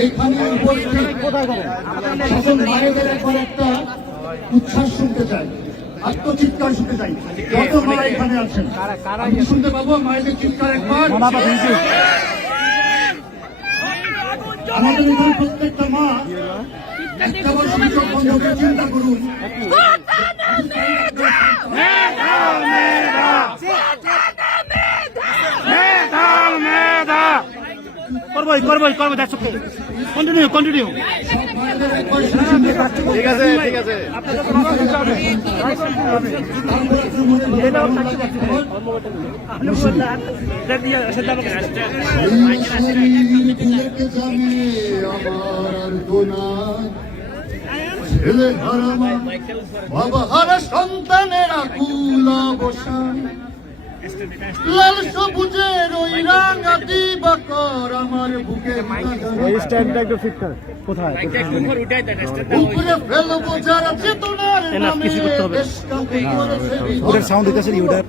এইখানে উপস্থিত শাসন একটা উচ্ছ্বাস শুনতে চাই আত্মচিৎকার শুনতে চাই। কত মা এখানে আছেন আমি শুনতে পাবো মায়েদের চিৎকার একবার। আমাদের এখানে প্রত্যেকটা মা একটা চিন্তা করুন। করবোই করবোই করব দ্যাটস ওকে কন্টিনিউ কন্টিনিউ ঠিক আছে ঠিক আছে। ছেলে হারামা বাবা হারা সন্তানের আকুল অবসান। লাল সবুজের ওই রাঙা দিবাকর আমার বুকে স্ট্যান্ডটা একটু ফিট কর। কোথায়? উপরে ফেলব যারা চেতনার নামে কিছু করতে হবে। ওটার সাউন্ড দিতেছে ওটার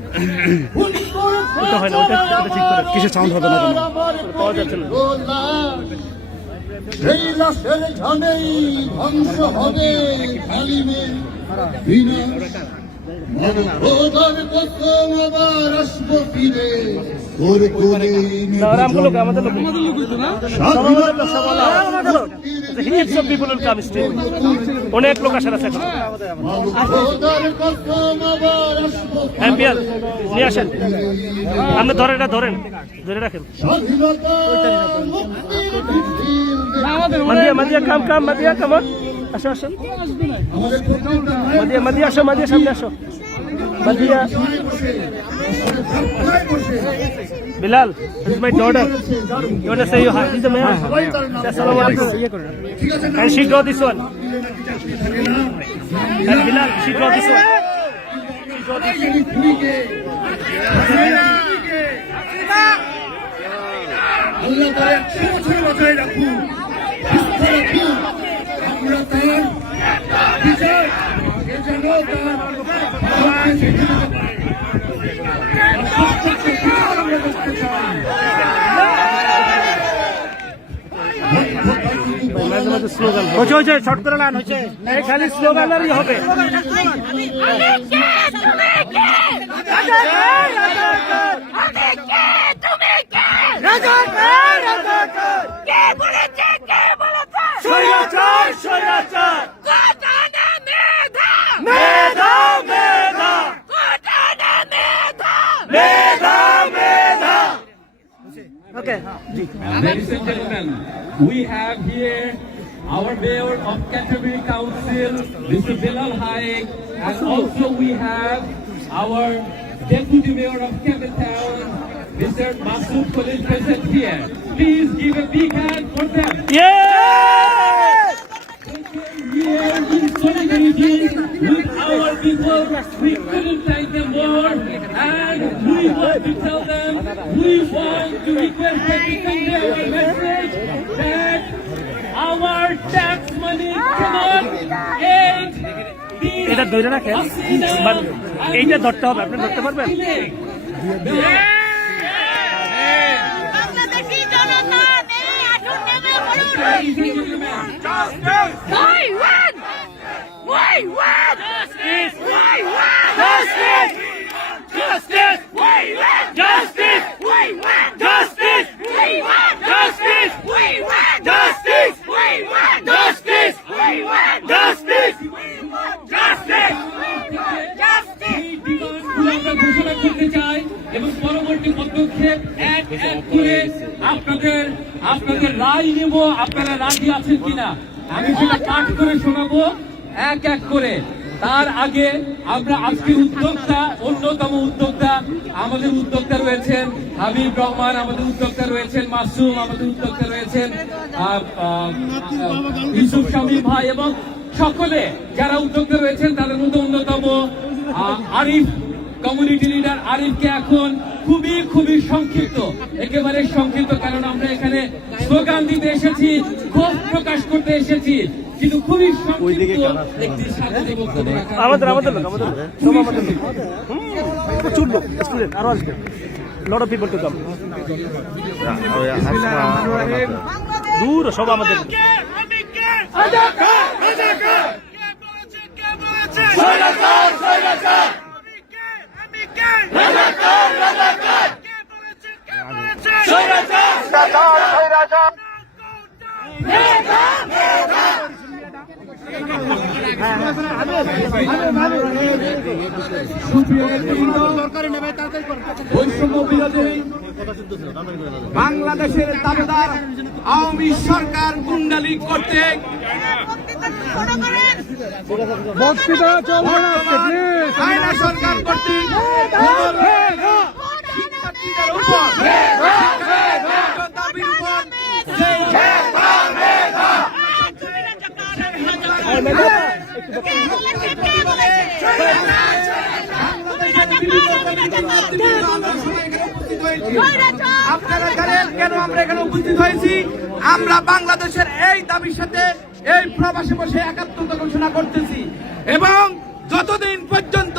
ওটা হয় না, ওটা- ওটা ঠিক করে। কিসের sound হবে না পাওয়া যাচ্ছে না। সেই লাশের ঝামেই ধ্বংস হবে অনেক লোক আসার আছে হ্যাম্পিয়ার নিয়ে আসেন। আপনি ধরেন এটা ধরেন। ধরে রাখেন। মাদিয়া মাদিয়া কাম কাম মাদিয়া কাম আসো আসো। মাদিয়া মাদিয়া আসো মাদিয়া সামনে আসো। Madiya. Bilal this my daughter to say you hi this is man আসসালামু আলাইকুম। ঠিক আছে না and she draw this one and Bilal she draw this one এই খুনিকে আল্লাহ তার একশো বছর বাঁচায় রাখুন। সুস্থ রাখুন। আমরা তার বিচার হচ্ছে হচ্ছে শর্ট করে লান হচ্ছে এই খালি স্লোগানেরই হবে। স্বৈরাচার Ladies and gentlemen, we have here our mayor of Canterbury Council, Mr. Bilal Haik, and also we have our deputy mayor of Campbelltown, Mr. Masood Khalil present here. Please give a big hand for them. Yeah! Solidarity with our people, we couldn't thank them more, and we want to tell them, we want to request them to convey our message that our tax money cannot aid এটা ধরে রাখেন এইটা ধরতে হবে আপনি ধরতে পারবেন বাংলাদেশি জনতা নেমে আসুন নেমে পড়ুন We win! Justice! We win! Justice! Justice! We win! Justice! We win! Justice! We win! Justice! We win! Justice! We win! Justice! We win! Justice! ঘোষণা করতে চাই এবং পরবর্তী পদক্ষেপ এক এক করে আপনাদের আপনাদের রায় নেব আপনারা রাজি আছেন কিনা আমি সেটা পাঠ করে শোনাবো এক এক করে। তার আগে আমরা আজকের উদ্যোক্তা, অন্যতম উদ্যোক্তা আমাদের উদ্যোক্তা রয়েছেন হাবিব রহমান, আমাদের উদ্যোক্তা রয়েছেন মাসুম, আমাদের উদ্যোক্তা রয়েছেন ইউসুফ শামীম ভাই এবং সকলে যারা উদ্যোক্তা রয়েছেন তাদের মধ্যে অন্যতম আরিফ কমিউনিটি লিডার আরিফকে এখন খুবই খুবই সংক্ষিপ্ত, একেবারে সংক্ষিপ্ত, কারণ আমরা এখানে স্লোগান দিতে এসেছি, ক্ষোভ প্রকাশ করতে এসেছি। কিন্তু খুবই রাখার আমাদের আমাদের লোক আমাদের সব আমাদের লোক। প্রচুর লোক স্টুডেন্ট আরও আসবে। Lot of people to come দূর সব আমাদের রাজাকার বাংলাদেশের দাবিদার আওয়ামী সরকার গুন্ডালি করতে বক্তৃতা চলবে না আয়না সরকার কর্তৃক শিক্ষার্থীদের উপর দাবির উপর কেন আমরা এখানে উপস্থিত হয়েছি? আমরা বাংলাদেশের এই দাবির সাথে এই প্রবাসে বসে একাত্মতা ঘোষণা করতেছি। এবং যতদিন পর্যন্ত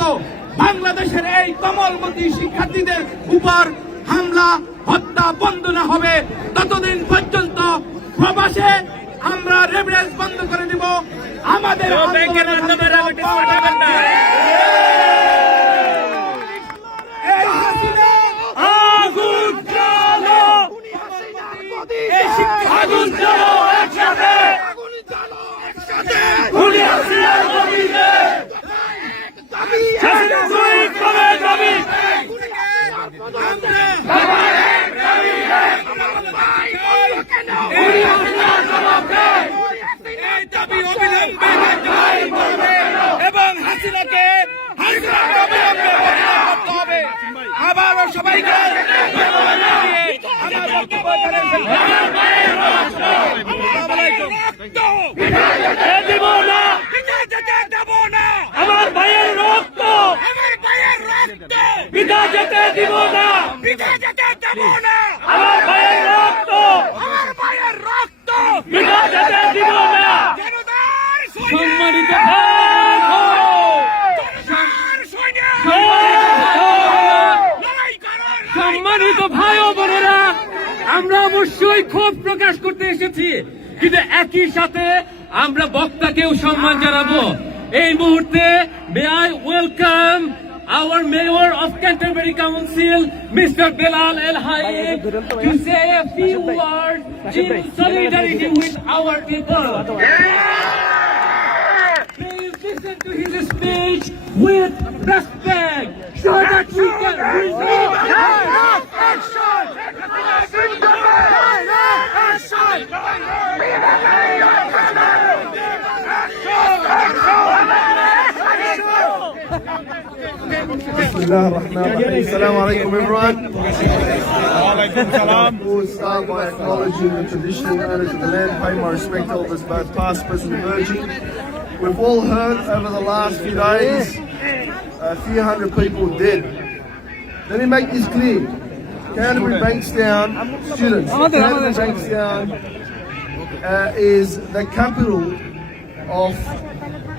বাংলাদেশের এই কমলমতী শিক্ষার্থীদের উপর হামলা হত্যা বন্ধ না হবে ততদিন পর্যন্ত প্রবাসে আমরা রেফারেন্স বন্ধ করে দিব। আমাদের আন্দোলনের এই হাসিনা আগুন জ্বালো এই শিক্ষা আগুন জ্বালো একসাথে। খুনি হাসিনার জমিতে হাসিনা শহীদ হবে জমি এবং হাসিনাকে হাসিনাকে অবিলম্বে বহিষ্কার করতে হবে আবারও সবাইকে আমার বক্তব্য এখানে শেষ করছি। আসসালামু আলাইকুম। এ দিব না আমার ভাইয়ের রক্ত পিতা যেতে দিব না আমার ভাইয়ের রক্ত। পিতা যেতে দিব না সম্মানিত সম্মানিত ভাই ও বোনেরা আমরা অবশ্যই ক্ষোভ প্রকাশ করতে এসেছি। কিন্তু একই সাথে আমরা বক্তাকেও সম্মান জানাব। এই মুহূর্তে may I welcome our mayor of Canterbury Council, Mr. Bilal El Hayek, to say a few words in solidarity with our people. Please listen to his speech with respect so that we can resolve Bismillah ar-Rahman ar-Rahim. Assalamu alaikum everyone. I will start by acknowledging the traditional owners of the land, pay my respect to elders both past, present and emerging. We've all heard over the last few days a few hundred people dead. Let me make this clear. Canterbury Bankstown, students, Canterbury Bankstown uh, is the capital of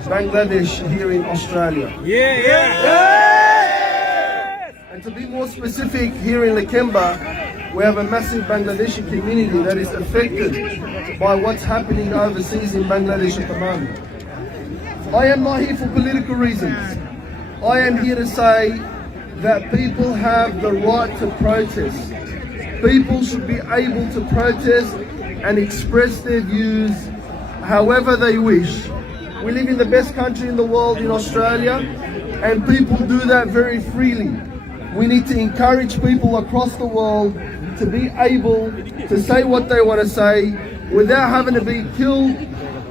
Bangladesh here in Australia. Yeah, yeah. yeah. And to be more specific, here in Lakemba, we have a massive Bangladeshi community that is affected by what's happening overseas in Bangladesh at the moment. I am not here for political reasons. I am here to say that people have the right to protest. People should be able to protest and express their views however they wish. We live in the best country in the world in Australia, and people do that very freely. We need to encourage people across the world to be able to say what they want to say without having to be killed,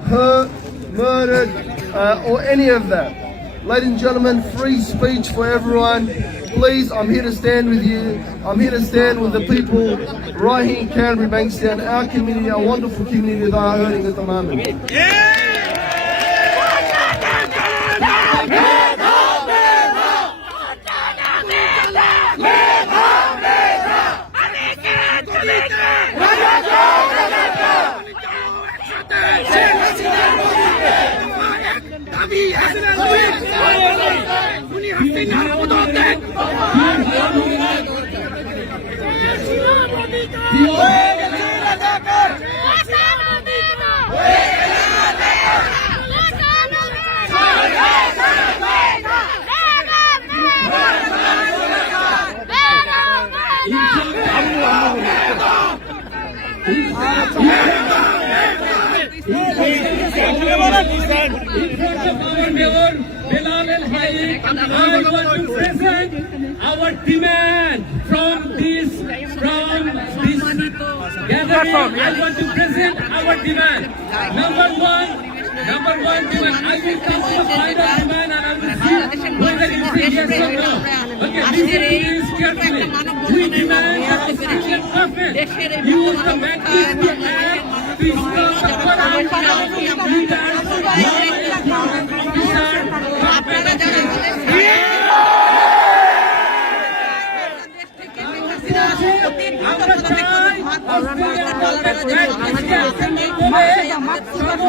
hurt, murdered, uh, or any of that. Ladies and gentlemen, free speech for everyone. Please, I'm here to stand with you. I'm here to stand with the people right here in Canterbury Bankstown, our community, our wonderful community that are hurting at the moment. Yes, BJP Yeah. Our demand from this, from this gathering. I want to present our demand. Number one, number one demand. I will come to the final demand and I will see whether you say yes or no. Okay, listen to this carefully. We demand that the Syrian government use the Magnitsky Act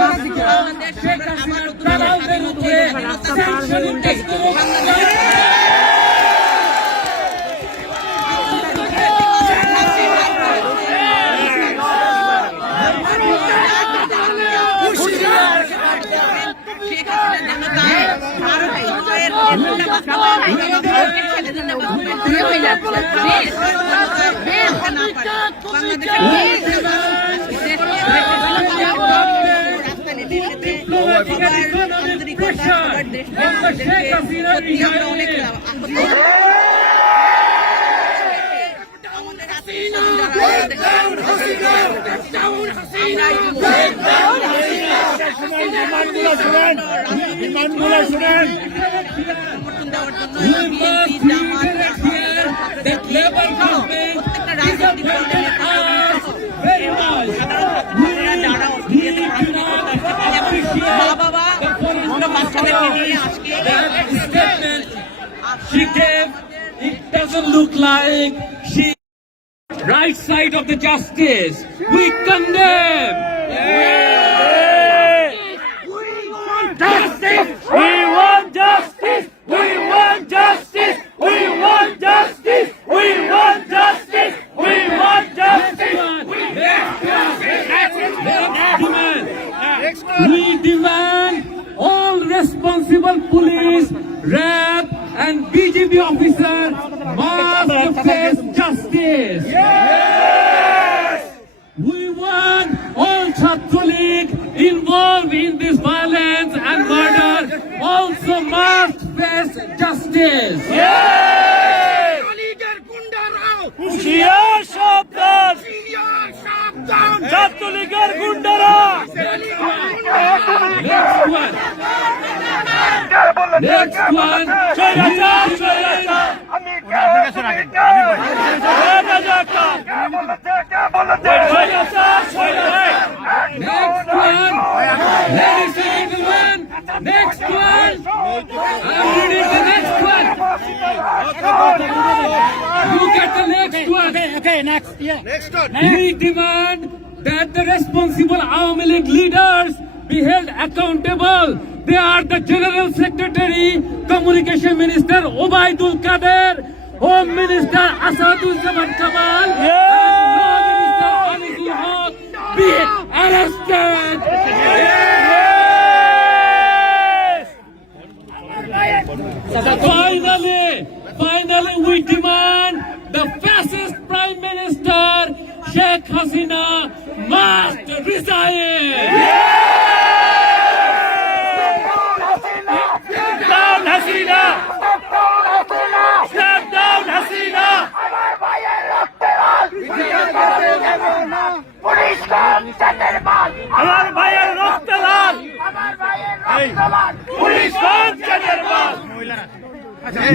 অস্ট্রেলিয়ার শেখ হাসিনার উপরে sanction index diplomatic government disappointed us very much. We we do not appreciate বাবা the বাচ্চাদেরকে নিয়ে আজকে she gave, it doesn't look like she right side of the justice. We condemn. We want Justice! We want justice! We want justice! Okay, next. Yeah. We demand that the responsible Awami League leaders be held accountable. They are the General Secretary, Communication Minister Obaidul Kader, Home Minister Asaduzzaman Kamal, and Law Minister Anizul Haq be arrested. Finally, finally we demand Step down Hasina! আমার ভাইয়ের রক্ত লাল police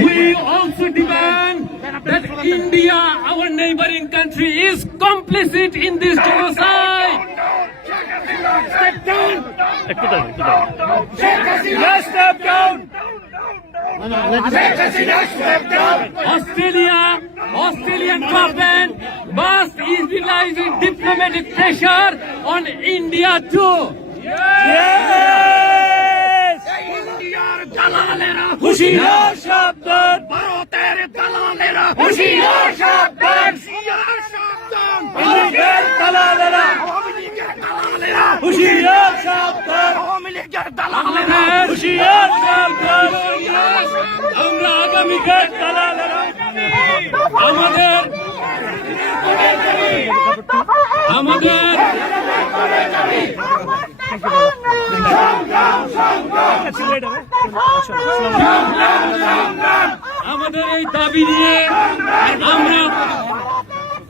We also demand that India, neighboring country, is complicit in this genocide. Step down. Step down Australia, Australian government must utilize its diplomatic pressure on India too. হুশিয়ার সাবধান ভারতের দালালেরা হুশিয়ার সাবধান লীগের দালালেরা হুশিয়ার সাবধান আমাদের হুশিয়ার সাবধান আমরা আগামী লীগের দালালেরা আমাদের। আমাদের। আমাদের এই দাবি নিয়ে আমরা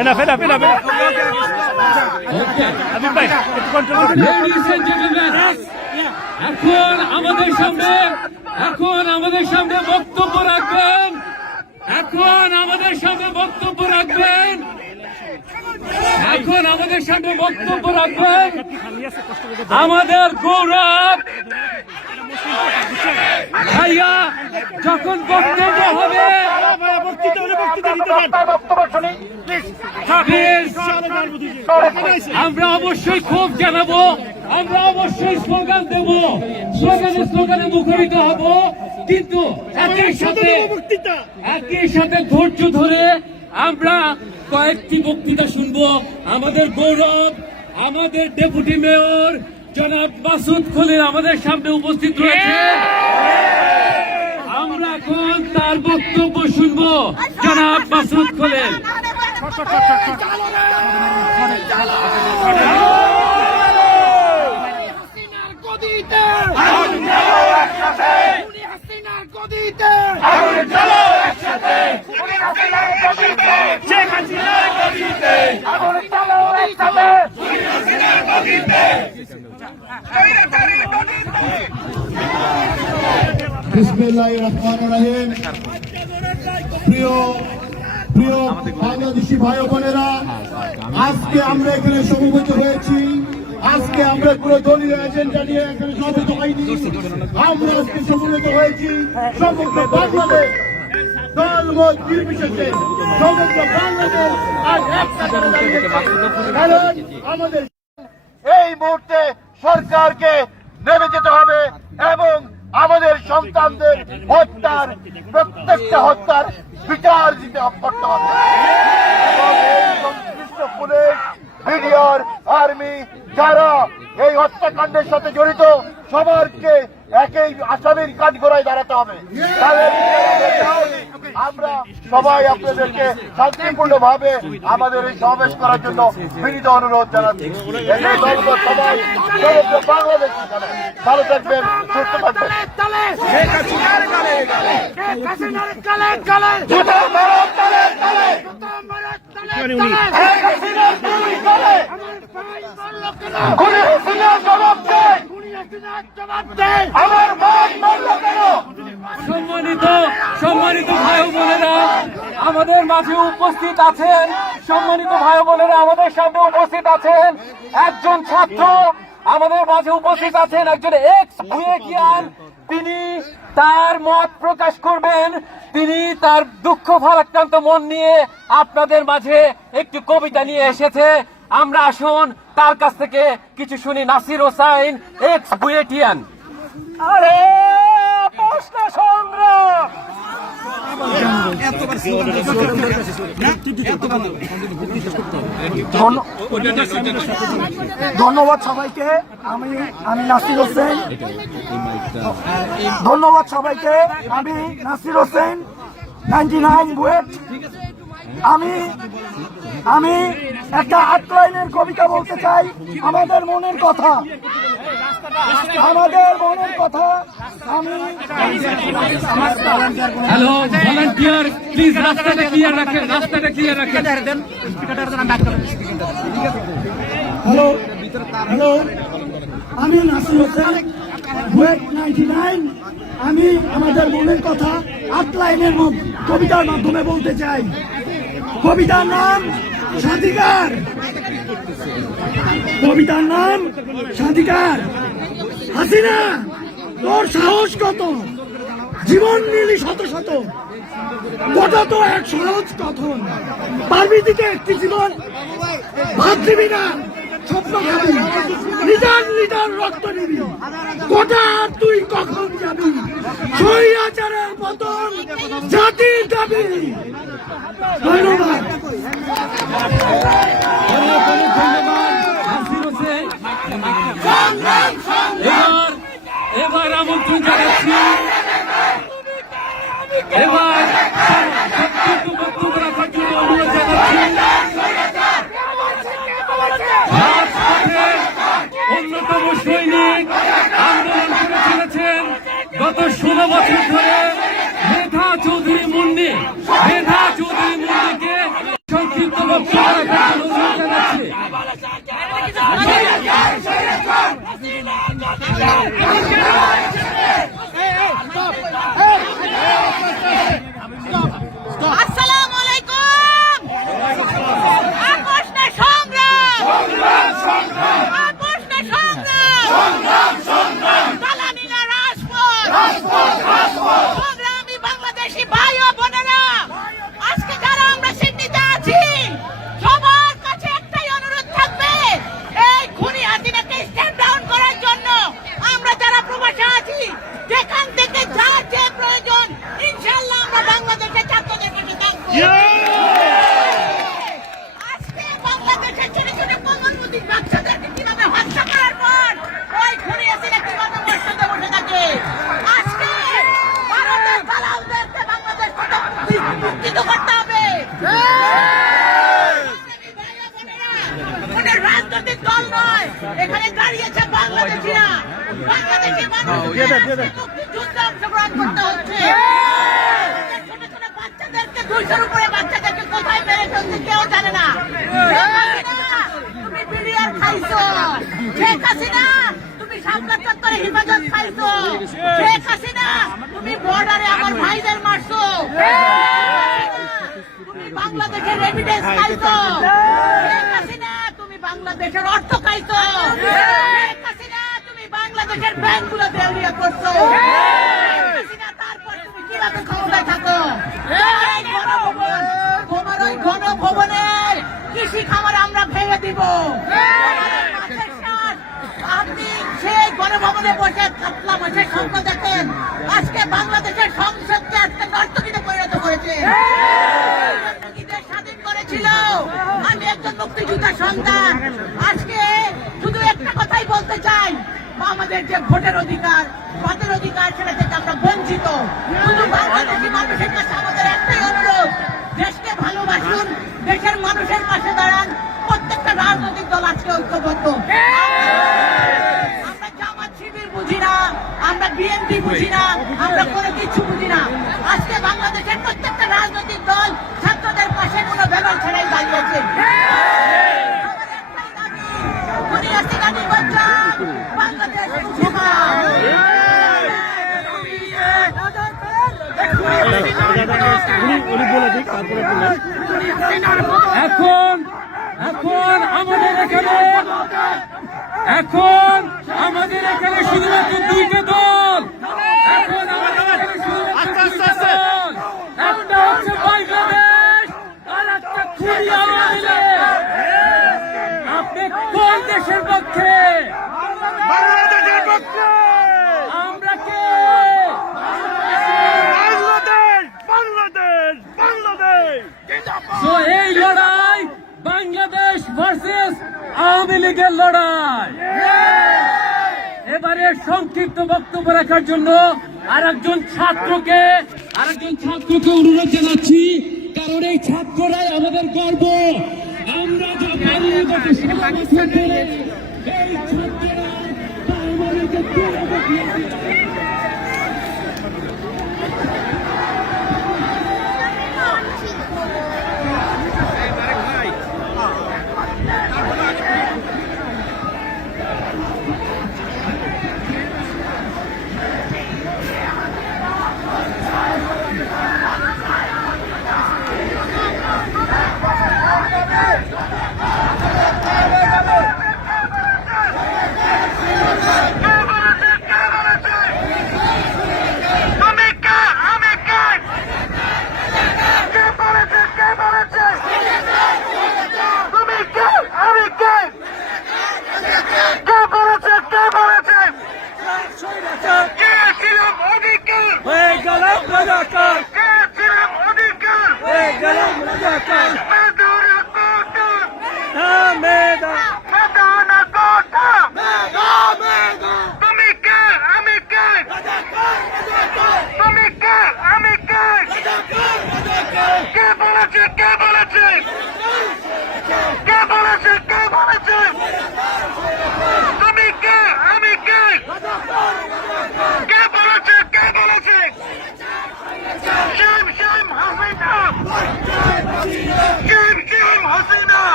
এনাফ এনাফ এনাফ ওকে ভাই একটু কন্ট্রোল এখন আমাদের সামনে এখন আমাদের সামনে বক্তব্য রাখবেন। এখন আমাদের সামনে বক্তব্য রাখবেন। এখন আমাদের সামনে বক্তব্য রাখবেন। আমাদের গৌরব ভাইয়া, যখন বক্তব্য হবে আমরা অবশ্যই ক্ষোভ জানাব, আমরা অবশ্যই স্লোগান দেব, স্লোগানে স্লোগানে মুখরিত হব, কিন্তু একই সাথে একই সাথে ধৈর্য ধরে আমরা কয়েকটি বক্তৃতা শুনব। আমাদের গৌরব, আমাদের ডেপুটি মেয়র জনাব মাসুদ খলিল আমাদের সামনে উপস্থিত রয়েছে। আমরা এখন তার বক্তব্য শুনব। জনাব মাসুদ খলিল। বিসমিল্লাহ রহমান রহিম ভাই বোনেরা, আজকে আমরা এখানে সমবেত হয়েছি। আজকে আমরা কোনো দলীয় এজেন্ডা নিয়ে এখানে সমবেত হয়নি। আমরা আজকে সমবেত হয়েছি সমগ্র বাংলাদেশ দল নির্বিশেষে সমগ্র বাংলাদেশ আজ একসাথে আমাদের এই মুহূর্তে সরকারকে নেমে যেতে হবে এবং আমাদের সন্তানদের হত্যার, প্রত্যেকটা হত্যার বিচার দিতে করতে হবে। সংশ্লিষ্ট পুলিশ আর্মি যারা এই হত্যাকাণ্ডের সাথে জড়িত, সবারকে একই আসামির কাঠগড়ায় দাঁড়াতে হবে। আমরা সবাই আপনাদেরকে শান্তিপূর্ণ ভাবে আমাদের এই সমাবেশ করার জন্য বিনীত অনুরোধ জানাচ্ছি। সবাই বাংলাদেশ ভালো থাকবেন সুস্থ থাকবেন। সম্মানিত সম্মানিত ভাই বোনেরা, আমাদের মাঝে উপস্থিত আছেন। সম্মানিত ভাই বোনেরা, আমাদের সামনে উপস্থিত আছেন একজন ছাত্র। আমাদের মাঝে উপস্থিত আছেন একজন এক্স বুয়েটিয়ান তিনি তার মত প্রকাশ করবেন। তিনি তার দুঃখ ভারাক্রান্ত মন নিয়ে আপনাদের মাঝে একটি কবিতা নিয়ে এসেছে। আমরা আসুন তার কাছ থেকে কিছু শুনি নাসির হোসাইন এক্স বুয়েটিয়ান। আরে প্রশ্ন সংগ্রাম ধন্যবাদ সবাইকে। আমি আমি নাসির হোসেন। ধন্যবাদ সবাইকে। আমি নাসির হোসেন নাইনটি নাইন বুয়েট। আমি আমি একটা আট লাইনের কবিতা বলতে চাই আমাদের মনের কথা। আমাদের মনের কথা আমি হ্যালো ভলান্টিয়ার প্লিজ রাস্তাটা ক্লিয়ার রাখেন রাস্তাটা ক্লিয়ার রাখেন। হ্যালো হ্যালো আমি নাসির হোসেন নাইনটি নাইন আমি আমাদের মনের কথা আট লাইনের মধ্যে কবিতার মাধ্যমে বলতে চাই। কবিতার নাম স্বাধিকার। কবিতার নাম স্বাধিকার। হাসিনা, তোর সাহস কত? জীবন নিলি শত শত। গোটা তো এক সহজ কথন। পারবি একটি জীবন ভাত দিবি না। স্বপ্ন লিটার রক্ত নিবি। কোটা তুই কখন যাবি? স্বৈরাচারের পতন জাতির দাবি। ধন্যবাদ। এবার এবার আমন্ত্রণ জানাচ্ছি। এবার শেখ হাসিনা তুমি বর্ডারে আমার ভাইদের মারছো। তুমি বাংলাদেশের এভিডেন্স খাইছো। শেখ হাসিনা তুমি বাংলাদেশের অর্থ খাইছো। শেখ হাসিনা তুমি বাংলাদেশের ব্যাংকগুলো দেউলিয়া করছ। তারপর তুমি কীভাবে ক্ষমতায় থাকো? তোমার এই গণভবন, তোমার কৃষি খামার আমরা ভেঙে দিব। আপনি সেই গণভবনে বসে কাতলা মাছের স্বপ্ন দেখেন। আজকে বাংলাদেশের সংসদকে আজকে নর্তকীতে পরিণত করেছে স্বাধীন করেছিল। আমি একজন মুক্তিযোদ্ধা সন্তান। আজকে শুধু একটা কথাই বলতে চাই। আমাদের যে ভোটের অধিকার ভোটের অধিকার সেটা থেকে আমরা বঞ্চিত। শুধু বাংলাদেশি মানুষের কাছে আমাদের একটাই অনুরোধ দেশকে ভালোবাসুন দেশের মানুষের পাশে দাঁড়ান প্রত্যেকটা রাজনৈতিক দল আজকে ঐক্যবদ্ধ আমরা জামাত শিবির বুঝি না আমরা বুঝি না, আমরা কোনো কিছু বুঝি না। আজকে বাংলাদেশের প্রত্যেকটা রাজনৈতিক দল ছাত্রদের পাশে কোনো বেলন ছাড়াই দাঁড়িয়েছে এখন এখন আমাদের এখানে, এখন আমাদের এখানে শুধুমাত্র দুইটা দল এখন আমাদের এখানে শুধুমাত্র দুইটা দল একটা হচ্ছে বাংলাদেশ আর একটা খুনি আওয়ামী লীগ। আপনি কোন দেশের পক্ষে বাংলাদেশের পক্ষে আমরা কে তো এই লড়াই বাংলাদেশ ভার্সেস আওয়ামী লীগের লড়াই এবারে সংক্ষিপ্ত বক্তব্য রাখার জন্য আরেকজন ছাত্রকে আরেকজন ছাত্রকে অনুরোধ জানাচ্ছি, কারণ এই ছাত্ররাই আমাদের গর্ব। আমরা এই ছাত্ররা Get